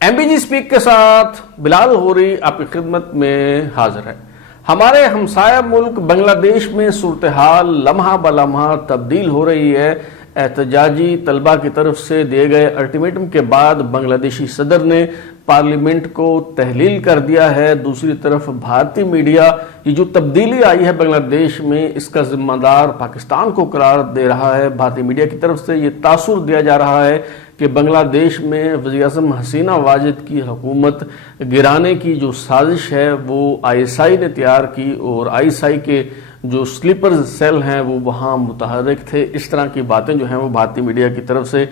M B G speak کے ساتھ بلال غوری آپ کی خدمت میں حاضر ہے۔ ہمارے ہمسایہ ملک بنگلہ دیش میں صورتحال لمحہ بلمحہ تبدیل ہو رہی ہے۔ احتجاجی طلبہ کی طرف سے دیے گئے الٹیمیٹم کے بعد بنگلہ دیشی صدر نے پارلیمنٹ کو تحلیل کر دیا ہے۔ دوسری طرف بھارتی میڈیا یہ جو تبدیلی آئی ہے بنگلہ دیش میں، اس کا ذمہ دار پاکستان کو قرار دے رہا ہے۔ بھارتی میڈیا کی طرف سے یہ تاثر دیا جا رہا ہے کہ بنگلہ دیش میں وزیر اعظم حسینہ واجد کی حکومت گرانے کی جو سازش ہے وہ آئی ایس آئی نے تیار کی، اور آئی ایس آئی کے جو سلیپر سیل ہیں وہ وہاں متحرک تھے۔ اس طرح کی باتیں جو ہیں وہ بھارتی میڈیا کی طرف سے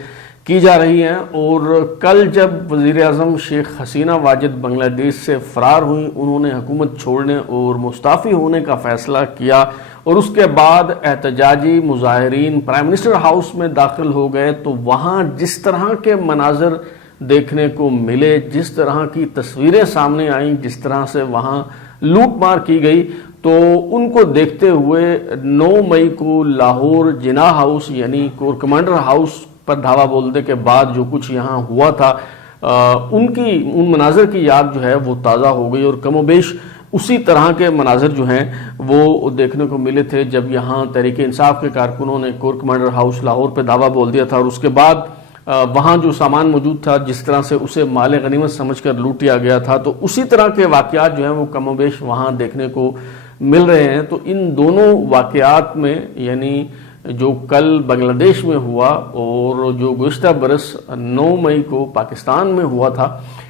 کی جا رہی ہیں۔ اور کل جب وزیر اعظم شیخ حسینہ واجد بنگلہ دیش سے فرار ہوئیں، انہوں نے حکومت چھوڑنے اور مستعفی ہونے کا فیصلہ کیا، اور اس کے بعد احتجاجی مظاہرین پرائم منسٹر ہاؤس میں داخل ہو گئے، تو وہاں جس طرح کے مناظر دیکھنے کو ملے، جس طرح کی تصویریں سامنے آئیں، جس طرح سے وہاں لوٹ مار کی گئی، تو ان کو دیکھتے ہوئے 9 مئی کو لاہور جناح ہاؤس یعنی کور کمانڈر ہاؤس پر دھاوا بولنے کے بعد جو کچھ یہاں ہوا تھا، ان مناظر کی یاد جو ہے وہ تازہ ہو گئی، اور کم و بیش اسی طرح کے مناظر جو ہیں وہ دیکھنے کو ملے تھے جب یہاں تحریک انصاف کے کارکنوں نے کور کمانڈر ہاؤس لاہور پہ دھاوا بول دیا تھا، اور اس کے بعد وہاں جو سامان موجود تھا جس طرح سے اسے مال غنیمت سمجھ کر لوٹیا گیا تھا، تو اسی طرح کے واقعات جو ہیں وہ کم و بیش وہاں دیکھنے کو مل رہے ہیں۔ تو ان دونوں واقعات میں، یعنی جو کل بنگلہ دیش میں ہوا اور جو گزشتہ برس 9 مئی کو پاکستان میں ہوا تھا،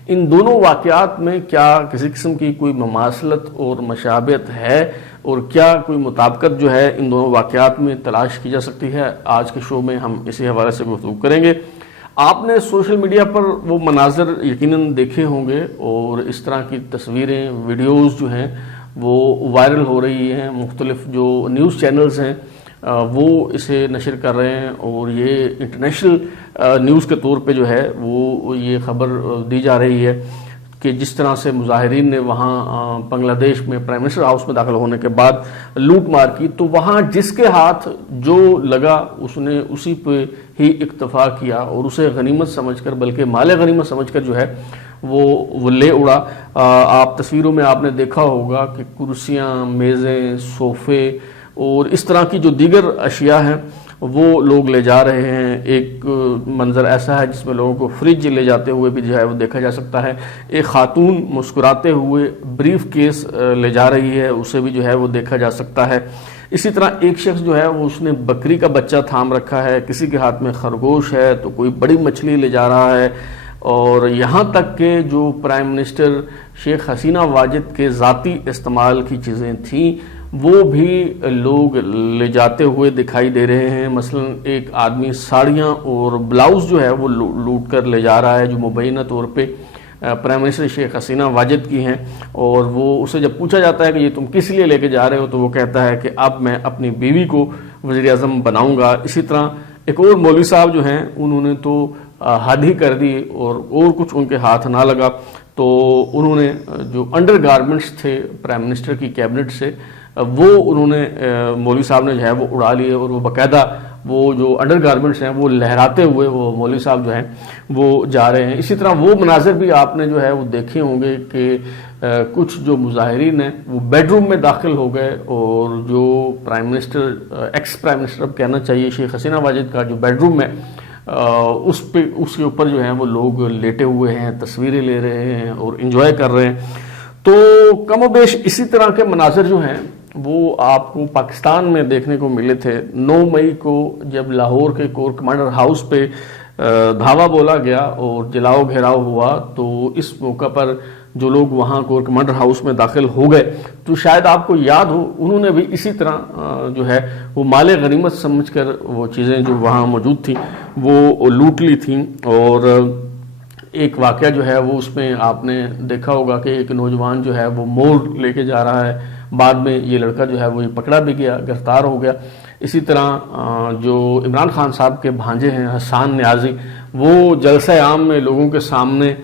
ان دونوں واقعات میں کیا کسی قسم کی کوئی مماثلت اور مشابہت ہے، اور کیا کوئی مطابقت جو ہے ان دونوں واقعات میں تلاش کی جا سکتی ہے؟ آج کے شو میں ہم اسی حوالے سے گفتگو کریں گے۔ آپ نے سوشل میڈیا پر وہ مناظر یقیناً دیکھے ہوں گے، اور اس طرح کی تصویریں ویڈیوز جو ہیں وہ وائرل ہو رہی ہیں۔ مختلف جو نیوز چینلز ہیں وہ اسے نشر کر رہے ہیں، اور یہ انٹرنیشنل نیوز کے طور پہ جو ہے وہ یہ خبر دی جا رہی ہے کہ جس طرح سے مظاہرین نے وہاں بنگلہ دیش میں پرائم منسٹر ہاؤس میں داخل ہونے کے بعد لوٹ مار کی، تو وہاں جس کے ہاتھ جو لگا اس نے اسی پہ ہی اکتفا کیا، اور اسے غنیمت سمجھ کر، بلکہ مال غنیمت سمجھ کر جو ہے وہ لے اڑا۔ آپ تصویروں میں آپ نے دیکھا ہوگا کہ کرسیاں، میزیں، صوفے اور اس طرح کی جو دیگر اشیاء ہیں وہ لوگ لے جا رہے ہیں۔ ایک منظر ایسا ہے جس میں لوگوں کو فریج لے جاتے ہوئے بھی جو ہے وہ دیکھا جا سکتا ہے۔ ایک خاتون مسکراتے ہوئے بریف کیس لے جا رہی ہے، اسے بھی جو ہے وہ دیکھا جا سکتا ہے۔ اسی طرح ایک شخص جو ہے وہ اس نے بکری کا بچہ تھام رکھا ہے، کسی کے ہاتھ میں خرگوش ہے، تو کوئی بڑی مچھلی لے جا رہا ہے، اور یہاں تک کہ جو پرائم منسٹر شیخ حسینہ واجد کے ذاتی استعمال کی چیزیں تھیں وہ بھی لوگ لے جاتے ہوئے دکھائی دے رہے ہیں۔ مثلا ایک آدمی ساڑیاں اور بلاؤز جو ہے وہ لوٹ کر لے جا رہا ہے، جو مبینہ طور پہ پرائم منسٹر شیخ حسینہ واجد کی ہیں، اور وہ اسے جب پوچھا جاتا ہے کہ یہ تم کس لیے لے کے جا رہے ہو، تو وہ کہتا ہے کہ اب میں اپنی بیوی کو وزیر اعظم بناؤں گا۔ اسی طرح ایک اور مولوی صاحب جو ہیں انہوں نے تو حد ہی کر دی، اور کچھ ان کے ہاتھ نہ لگا، تو انہوں نے جو انڈر گارمنٹس تھے پرائم منسٹر کی کیبنٹ سے وہ انہوں نے مولوی صاحب نے جو ہے وہ اڑا لیے، اور وہ باقاعدہ وہ جو انڈر گارمنٹس ہیں وہ لہراتے ہوئے وہ مولوی صاحب جو ہیں وہ جا رہے ہیں۔ اسی طرح وہ مناظر بھی آپ نے جو ہے وہ دیکھے ہوں گے کہ کچھ جو مظاہرین ہیں وہ بیڈ روم میں داخل ہو گئے، اور جو prime minister ex prime minister اب کہنا چاہیے شیخ حسینہ واجد کا جو بیڈ روم ہے اس کے اوپر جو ہیں وہ لوگ لیٹے ہوئے ہیں، تصویریں لے رہے ہیں اور انجوائے کر رہے ہیں۔ تو کم و بیش اسی طرح کے مناظر جو ہیں وہ آپ کو پاکستان میں دیکھنے کو ملے تھے۔ 9 مئی کو جب لاہور کے کور کمانڈر ہاؤس پہ دھاوا بولا گیا اور جلاؤ گھیراؤ ہوا، تو اس موقع پر جو لوگ وہاں کور کمانڈر ہاؤس میں داخل ہو گئے، تو شاید آپ کو یاد ہو انہوں نے بھی اسی طرح جو ہے وہ مال غنیمت سمجھ کر وہ چیزیں جو وہاں موجود تھیں وہ لوٹ لی تھیں۔ اور ایک واقعہ جو ہے وہ اس میں آپ نے دیکھا ہوگا کہ ایک نوجوان جو ہے وہ مور لے کے جا رہا ہے، بعد میں یہ لڑکا جو ہے وہ پکڑا بھی گیا، گرفتار ہو گیا۔ اسی طرح جو عمران خان صاحب کے بھانجے ہیں حسان نیازی، وہ جلسہ عام میں لوگوں کے سامنے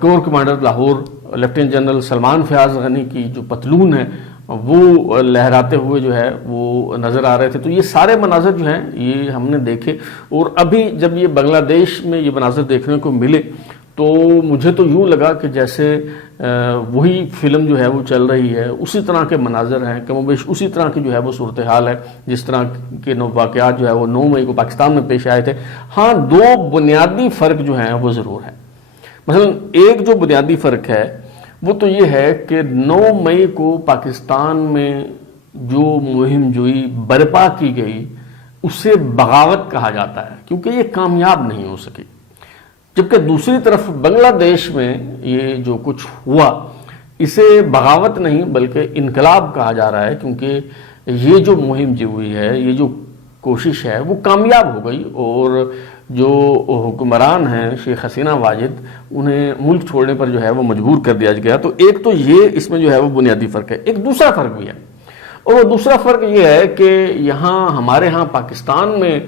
corps commander Lahore lieutenant general Salman Fayyaz Ghani کی جو پتلون ہے وہ لہراتے ہوئے جو ہے وہ نظر آ رہے تھے۔ تو یہ سارے مناظر جو ہیں یہ ہم نے دیکھے، اور ابھی جب یہ بنگلہ دیش میں یہ مناظر دیکھنے کو ملے تو مجھے تو یوں لگا کہ جیسے وہی فلم جو ہے وہ چل رہی ہے، اسی طرح کے مناظر ہیں، کم و بیش اسی طرح کی جو ہے وہ صورتحال ہے جس طرح کے واقعات جو ہے وہ 9 مئی کو پاکستان میں پیش آئے تھے۔ ہاں 2 بنیادی فرق جو ہیں وہ ضرور ہیں۔ مثلا ایک جو بنیادی فرق ہے وہ تو یہ ہے کہ 9 مئی کو پاکستان میں جو مہم جوئی برپا کی گئی اسے بغاوت کہا جاتا ہے، کیونکہ یہ کامیاب نہیں ہو سکی، جبکہ دوسری طرف بنگلہ دیش میں یہ جو کچھ ہوا اسے بغاوت نہیں بلکہ انقلاب کہا جا رہا ہے، کیونکہ یہ جو مہم جو ہوئی ہے، یہ جو کوشش ہے وہ کامیاب ہو گئی، اور جو حکمران ہیں شیخ حسینہ واجد، انہیں ملک چھوڑنے پر جو ہے وہ مجبور کر دیا گیا۔ تو ایک تو یہ اس میں جو ہے وہ بنیادی فرق ہے۔ ایک دوسرا فرق بھی ہے، اور وہ دوسرا فرق یہ ہے کہ یہاں ہمارے ہاں پاکستان میں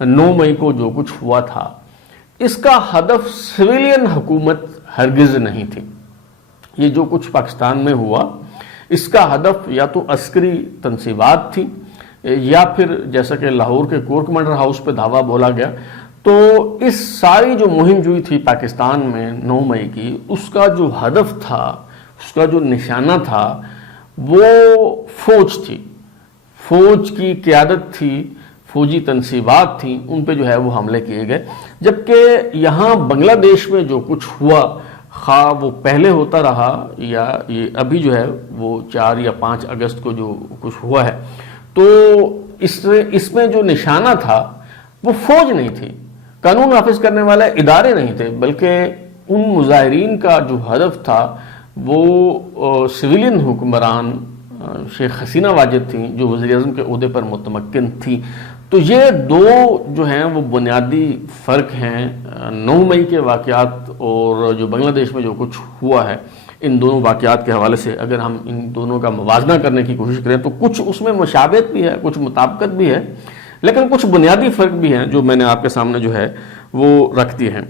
9 مئی کو جو کچھ ہوا تھا اس کا ہدف سویلین حکومت ہرگز نہیں تھی۔ یہ جو کچھ پاکستان میں ہوا اس کا ہدف یا تو عسکری تنصیبات تھی، یا پھر جیسا کہ لاہور کے کور کمانڈر ہاؤس پہ دھاوا بولا گیا، تو اس ساری جو مہم جوئی تھی پاکستان میں 9 مئی کی، اس کا جو ہدف تھا، اس کا جو نشانہ تھا، وہ فوج تھی، فوج کی قیادت تھی، فوجی تنصیبات تھیں، ان پہ جو ہے وہ حملے کیے گئے۔ جبکہ یہاں بنگلہ دیش میں جو کچھ ہوا، خواہ وہ پہلے ہوتا رہا یا یہ ابھی جو ہے وہ 4 یا 5 اگست کو جو کچھ ہوا ہے، تو اس میں جو نشانہ تھا وہ فوج نہیں تھی، قانون نافذ کرنے والے ادارے نہیں تھے، بلکہ ان مظاہرین کا جو ہدف تھا وہ سویلین حکمران شیخ حسینہ واجد تھیں، جو وزیر اعظم کے عہدے پر متمکن تھی۔ تو یہ 2 جو ہیں وہ بنیادی فرق ہیں 9 مئی کے واقعات اور جو بنگلہ دیش میں جو کچھ ہوا ہے۔ ان دونوں واقعات کے حوالے سے اگر ہم ان دونوں کا موازنہ کرنے کی کوشش کریں تو کچھ اس میں مشابہت بھی ہے، کچھ مطابقت بھی ہے، لیکن کچھ بنیادی فرق بھی ہیں جو میں نے آپ کے سامنے جو ہے وہ رکھ دی ہیں۔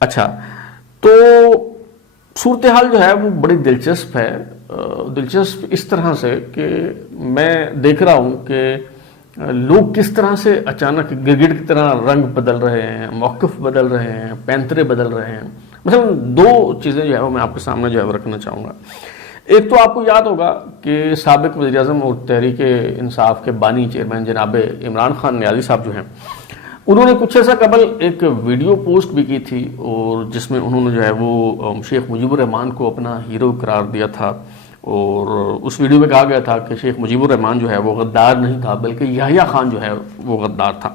اچھا، تو صورتحال جو ہے وہ بڑی دلچسپ ہے، دلچسپ اس طرح سے کہ میں دیکھ رہا ہوں کہ لوگ کس طرح سے اچانک گرگٹ کی طرح رنگ بدل رہے ہیں، موقف بدل رہے ہیں، پینترے بدل رہے ہیں۔ مثلا 2 چیزیں جو ہے وہ میں آپ کے سامنے جو ہے وہ رکھنا چاہوں گا۔ ایک تو آپ کو یاد ہوگا کہ سابق وزیر اعظم اور تحریک انصاف کے بانی چیئرمین جناب عمران خان نیازی صاحب جو ہیں، انہوں نے کچھ عرصہ قبل ایک ویڈیو پوسٹ بھی کی تھی، اور جس میں انہوں نے جو ہے وہ شیخ مجیب الرحمان کو اپنا ہیرو قرار دیا تھا، اور اس ویڈیو میں کہا گیا تھا کہ شیخ مجیب الرحمان جو ہے وہ غدار نہیں تھا بلکہ یحییٰ خان جو ہے وہ غدار تھا۔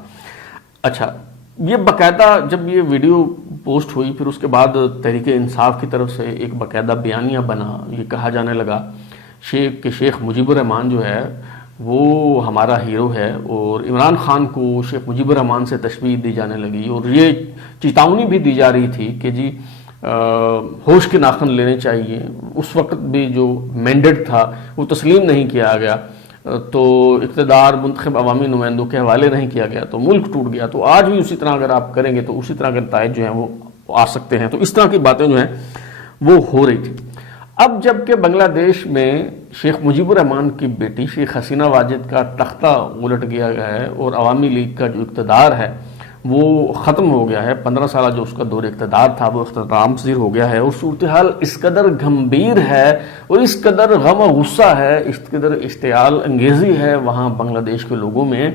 اچھا، یہ باقاعدہ جب یہ ویڈیو پوسٹ ہوئی، پھر اس کے بعد تحریک انصاف کی طرف سے ایک باقاعدہ بیانیہ بنا، یہ کہا جانے لگا کہ شیخ مجیب الرحمان جو ہے وہ ہمارا ہیرو ہے، اور عمران خان کو شیخ مجیب الرحمان سے تشبیہ دی جانے لگی، اور یہ چیتاونی بھی دی جا رہی تھی کہ جی ہوش کے ناخن لینے چاہیے۔ اس وقت بھی جو مینڈیٹ تھا وہ تسلیم نہیں کیا گیا، تو اقتدار منتخب عوامی نمائندوں کے حوالے نہیں کیا گیا، تو ملک ٹوٹ گیا۔ تو آج بھی اسی طرح اگر آپ کریں گے تو اسی طرح کے نتائج جو ہیں وہ آ سکتے ہیں۔ تو اس طرح کی باتیں جو ہیں وہ ہو رہی تھی۔ اب جب کہ بنگلہ دیش میں شیخ مجیب الرحمان کی بیٹی شیخ حسینہ واجد کا تختہ الٹ گیا ہے، اور عوامی لیگ کا جو اقتدار ہے وہ ختم ہو گیا ہے، 15 سالہ جو اس کا دور اقتدار تھا وہ اختتام پذیر ہو گیا ہے، اور صورتحال اس قدر گمبھیر ہے اور اس قدر غم و غصہ ہے، اس قدر اشتعال انگیزی ہے وہاں بنگلہ دیش کے لوگوں میں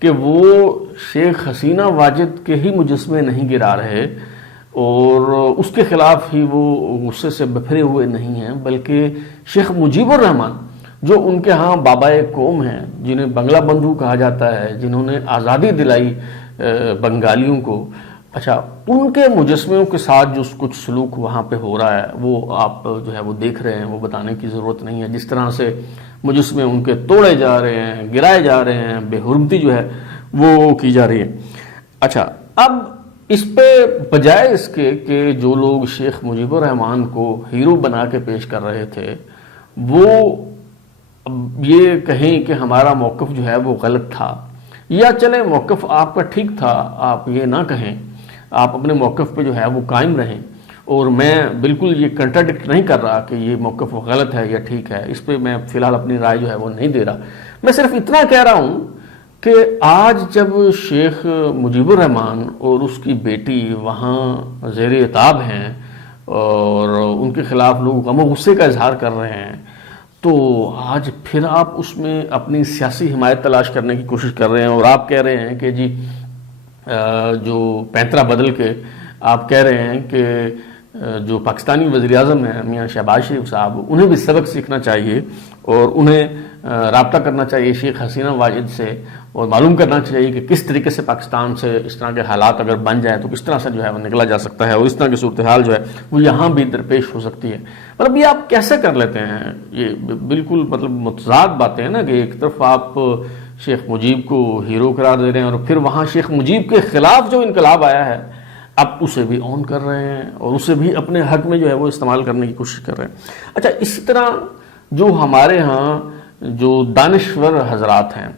کہ وہ شیخ حسینہ واجد کے ہی مجسمے نہیں گرا رہے، اور اس کے خلاف ہی وہ غصے سے بپھرے ہوئے نہیں ہیں، بلکہ شیخ مجیب الرحمان جو ان کے ہاں بابائے قوم ہیں، جنہیں بنگلہ بندھو کہا جاتا ہے، جنہوں نے آزادی دلائی بنگالیوں کو، اچھا ان کے مجسموں کے ساتھ جو کچھ سلوک وہاں پہ ہو رہا ہے وہ آپ جو ہے وہ دیکھ رہے ہیں، وہ بتانے کی ضرورت نہیں ہے۔ جس طرح سے مجسمے ان کے توڑے جا رہے ہیں، گرائے جا رہے ہیں، بے حرمتی جو ہے وہ کی جا رہی ہے۔ اچھا، اب اس پہ بجائے اس کے کہ جو لوگ شیخ مجیب الرحمان کو ہیرو بنا کے پیش کر رہے تھے وہ یہ کہیں کہ ہمارا موقف جو ہے وہ غلط تھا، یا چلیں موقف آپ کا ٹھیک تھا، آپ یہ نہ کہیں، آپ اپنے موقف پہ جو ہے وہ قائم رہیں، اور میں بالکل یہ کنٹراڈکٹ نہیں کر رہا کہ یہ موقف غلط ہے یا ٹھیک ہے، اس پہ میں فی الحال اپنی رائے جو ہے وہ نہیں دے رہا۔ میں صرف اتنا کہہ رہا ہوں کہ آج جب شیخ مجیب الرحمان اور اس کی بیٹی وہاں زیر عتاب ہیں، اور ان کے خلاف لوگ غم و غصے کا اظہار کر رہے ہیں، تو آج پھر آپ اس میں اپنی سیاسی حمایت تلاش کرنے کی کوشش کر رہے ہیں، اور آپ کہہ رہے ہیں کہ جی جو پینترا بدل کے آپ کہہ رہے ہیں کہ جو پاکستانی وزیر اعظم ہیں میاں شہباز شریف صاحب، انہیں بھی سبق سیکھنا چاہیے اور انہیں رابطہ کرنا چاہیے شیخ حسینہ واجد سے، اور معلوم کرنا چاہیے کہ کس طریقے سے پاکستان سے اس طرح کے حالات اگر بن جائیں تو کس طرح سے جو ہے وہ نکلا جا سکتا ہے، اور اس طرح کی صورتحال جو ہے وہ یہاں بھی درپیش ہو سکتی ہے۔ مطلب یہ آپ کیسے کر لیتے ہیں؟ یہ بالکل مطلب متضاد باتیں ہیں نا، کہ ایک طرف آپ شیخ مجیب کو ہیرو قرار دے رہے ہیں، اور پھر وہاں شیخ مجیب کے خلاف جو انقلاب آیا ہے اب اسے بھی آن کر رہے ہیں اور اسے بھی اپنے حق میں جو ہے وہ استعمال کرنے کی کوشش کر رہے ہیں۔ اچھا، اسی طرح جو ہمارے ہاں جو دانشور حضرات ہیں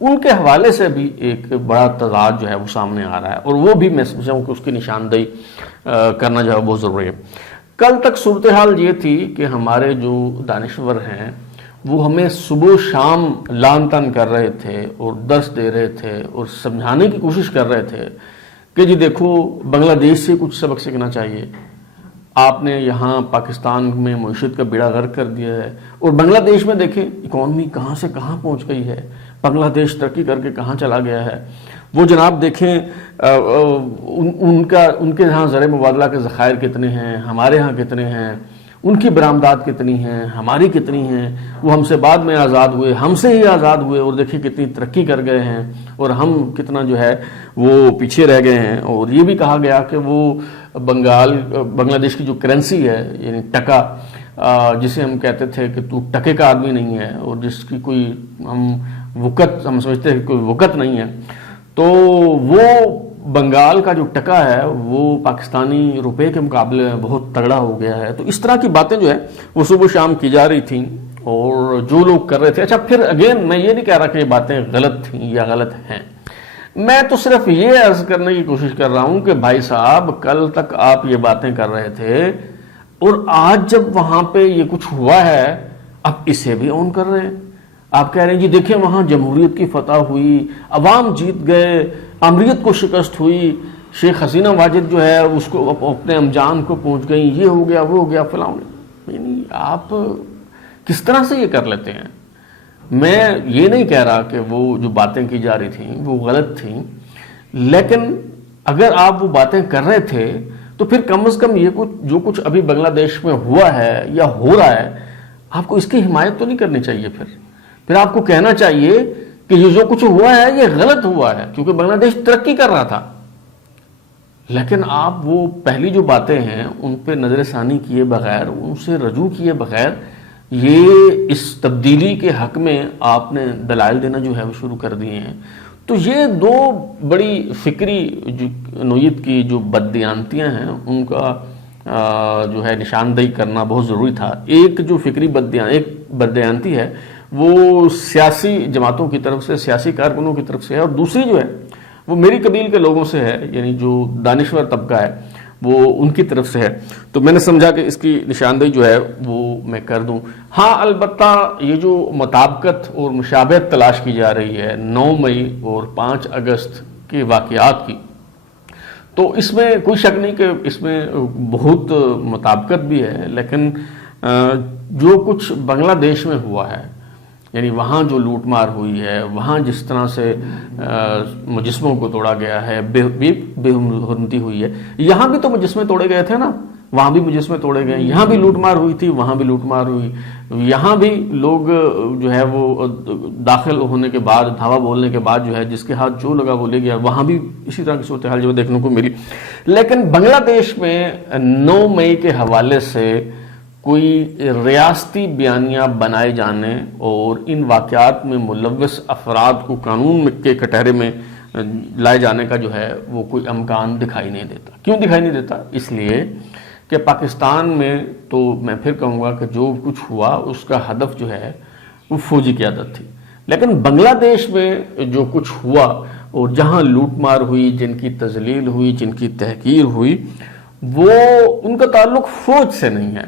ان کے حوالے سے بھی ایک بڑا تضاد جو ہے وہ سامنے آ رہا ہے، اور وہ بھی میں سمجھتا ہوں کہ اس کی نشاندہی کرنا جو ہے بہت ضروری ہے۔ کل تک صورتحال یہ تھی کہ ہمارے جو دانشور ہیں وہ ہمیں صبح و شام لان تان کر رہے تھے اور درس دے رہے تھے اور سمجھانے کی کوشش کر رہے تھے کہ جی دیکھو بنگلہ دیش سے کچھ سبق سیکھنا چاہیے، آپ نے یہاں پاکستان میں معیشت کا بیڑا غرق کر دیا ہے، اور بنگلہ دیش میں دیکھیں اکانومی کہاں سے کہاں پہنچ گئی ہے، بنگلہ دیش ترقی کر کے کہاں چلا گیا ہے۔ وہ جناب دیکھیں ان کے یہاں زر مبادلہ کے ذخائر کتنے ہیں، ہمارے ہاں کتنے ہیں، ان کی برآمدات کتنی ہیں، ہماری کتنی ہیں، وہ ہم سے بعد میں آزاد ہوئے، ہم سے ہی آزاد ہوئے اور دیکھیں کتنی ترقی کر گئے ہیں، اور ہم کتنا جو ہے وہ پیچھے رہ گئے ہیں۔ اور یہ بھی کہا گیا کہ وہ بنگلہ دیش کی جو کرنسی ہے یعنی ٹکا، جسے ہم کہتے تھے کہ تو ٹکے کا آدمی نہیں ہے، اور جس کی کوئی ہم سمجھتے ہیں کہ کوئی وقت نہیں ہے، تو وہ بنگال کا جو ٹکا ہے وہ پاکستانی روپے کے مقابلے میں بہت تگڑا ہو گیا ہے۔ تو اس طرح کی باتیں جو ہے وہ صبح و شام کی جا رہی تھیں اور جو لوگ کر رہے تھے۔ اچھا، پھر اگین میں یہ نہیں کہہ رہا کہ یہ باتیں غلط تھیں یا غلط ہیں، میں تو صرف یہ عرض کرنے کی کوشش کر رہا ہوں کہ بھائی صاحب کل تک آپ یہ باتیں کر رہے تھے، اور آج جب وہاں پہ یہ کچھ ہوا ہے اب اسے بھی آن کر رہے ہیں۔ آپ کہہ رہے ہیں جی دیکھیں وہاں جمہوریت کی فتح ہوئی، عوام جیت گئے، آمریت کو شکست ہوئی، شیخ حسینہ واجد جو ہے اس کو اپنے امجان کو پہنچ گئی، یہ ہو گیا وہ ہو گیا فلاں۔ یعنی آپ کس طرح سے یہ کر لیتے ہیں؟ میں یہ نہیں کہہ رہا کہ وہ جو باتیں کی جا رہی تھیں وہ غلط تھیں، لیکن اگر آپ وہ باتیں کر رہے تھے تو پھر کم از کم یہ جو کچھ ابھی بنگلہ دیش میں ہوا ہے یا ہو رہا ہے آپ کو اس کی حمایت تو نہیں کرنی چاہیے۔ پھر آپ کو کہنا چاہیے کہ یہ جو کچھ ہوا ہے یہ غلط ہوا ہے، کیونکہ بنگلہ دیش ترقی کر رہا تھا۔ لیکن آپ وہ پہلی جو باتیں ہیں ان پہ نظر ثانی کیے بغیر، ان سے رجوع کیے بغیر یہ اس تبدیلی کے حق میں آپ نے دلائل دینا جو ہے وہ شروع کر دیے ہیں۔ تو یہ دو بڑی فکری نوعیت کی جو بددیانتیاں ہیں ان کا جو ہے نشاندہی کرنا بہت ضروری تھا۔ ایک جو فکری بددیانتی ہے وہ سیاسی جماعتوں کی طرف سے، سیاسی کارکنوں کی طرف سے ہے، اور دوسری جو ہے وہ میری قبیل کے لوگوں سے ہے، یعنی جو دانشور طبقہ ہے وہ ان کی طرف سے ہے۔ تو میں نے سمجھا کہ اس کی نشاندہی جو ہے وہ میں کر دوں۔ ہاں البتہ یہ جو مطابقت اور مشابہت تلاش کی جا رہی ہے 9 مئی اور 5 اگست کے واقعات کی، تو اس میں کوئی شک نہیں کہ اس میں بہت مطابقت بھی ہے، لیکن جو کچھ بنگلہ دیش میں ہوا ہے، یعنی وہاں جو لوٹ مار ہوئی ہے، وہاں جس طرح سے مجسموں کو توڑا گیا ہے، بے حرمتی ہوئی ہے، یہاں بھی تو مجسمے توڑے گئے تھے نا، وہاں بھی مجسمے توڑے گئے، یہاں بھی لوٹ مار ہوئی تھی، وہاں بھی لوٹ مار ہوئی، یہاں بھی لوگ جو ہے وہ داخل ہونے کے بعد، دھاوا بولنے کے بعد جو ہے جس کے ہاتھ جو لگا وہ لے گیا، وہاں بھی اسی طرح کی صورتحال جو دیکھنے کو ملی۔ لیکن بنگلہ دیش میں 9 مئی کے حوالے سے کوئی ریاستی بیانیہ بنائے جانے اور ان واقعات میں ملوث افراد کو قانون کے کٹہرے میں لائے جانے کا جو ہے وہ کوئی امکان دکھائی نہیں دیتا۔ کیوں دکھائی نہیں دیتا؟ اس لیے کہ پاکستان میں تو میں پھر کہوں گا کہ جو کچھ ہوا اس کا ہدف جو ہے وہ فوجی قیادت تھی، لیکن بنگلہ دیش میں جو کچھ ہوا اور جہاں لوٹ مار ہوئی، جن کی تذلیل ہوئی، جن کی تحقیر ہوئی، وہ ان کا تعلق فوج سے نہیں ہے۔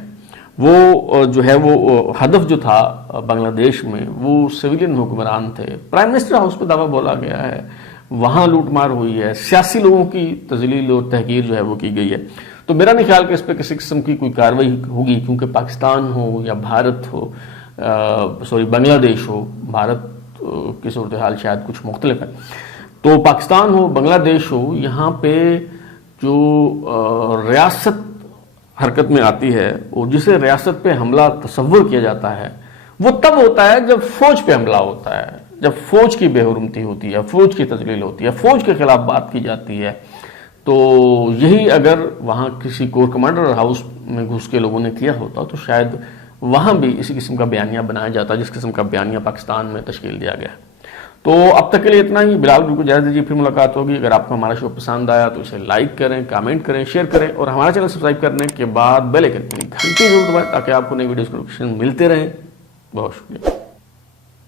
وہ جو ہے وہ ہدف جو تھا بنگلہ دیش میں وہ سویلین حکمران تھے، پرائم منسٹر ہاؤس پہ دعویٰ بولا گیا ہے، وہاں لوٹ مار ہوئی ہے، سیاسی لوگوں کی تذلیل اور تحقیر جو ہے وہ کی گئی ہے۔ تو میرا نہیں خیال کہ اس پہ کسی قسم کی کوئی کارروائی ہوگی، کیونکہ پاکستان ہو یا بھارت ہو، بنگلہ دیش ہو، بھارت کی صورتحال شاید کچھ مختلف ہے، تو پاکستان ہو، بنگلہ دیش ہو، یہاں پہ جو ریاست حرکت میں آتی ہے اور جسے ریاست پہ حملہ تصور کیا جاتا ہے، وہ تب ہوتا ہے جب فوج پہ حملہ ہوتا ہے، جب فوج کی بے حرمتی ہوتی ہے، فوج کی تذلیل ہوتی ہے، فوج کے خلاف بات کی جاتی ہے۔ تو یہی اگر وہاں کسی کور کمانڈر ہاؤس میں گھس کے لوگوں نے کیا ہوتا تو شاید وہاں بھی اسی قسم کا بیانیہ بنایا جاتا جس قسم کا بیانیہ پاکستان میں تشکیل دیا گیا ہے۔ تو اب تک کے لیے اتنا ہی۔ بلال گروپ کو اجازت دیجیے، پھر ملاقات ہوگی۔ اگر آپ کو ہمارا شو پسند آیا تو اسے لائک کریں، کامنٹ کریں، شیئر کریں، اور ہمارا چینل سبسکرائب کرنے کے بعد بیل آئکن کی گھنٹی ضرور دبائیں تاکہ آپ کو نئی ویڈیوز کے نوٹیفیکیشن ملتے رہیں۔ بہت شکریہ۔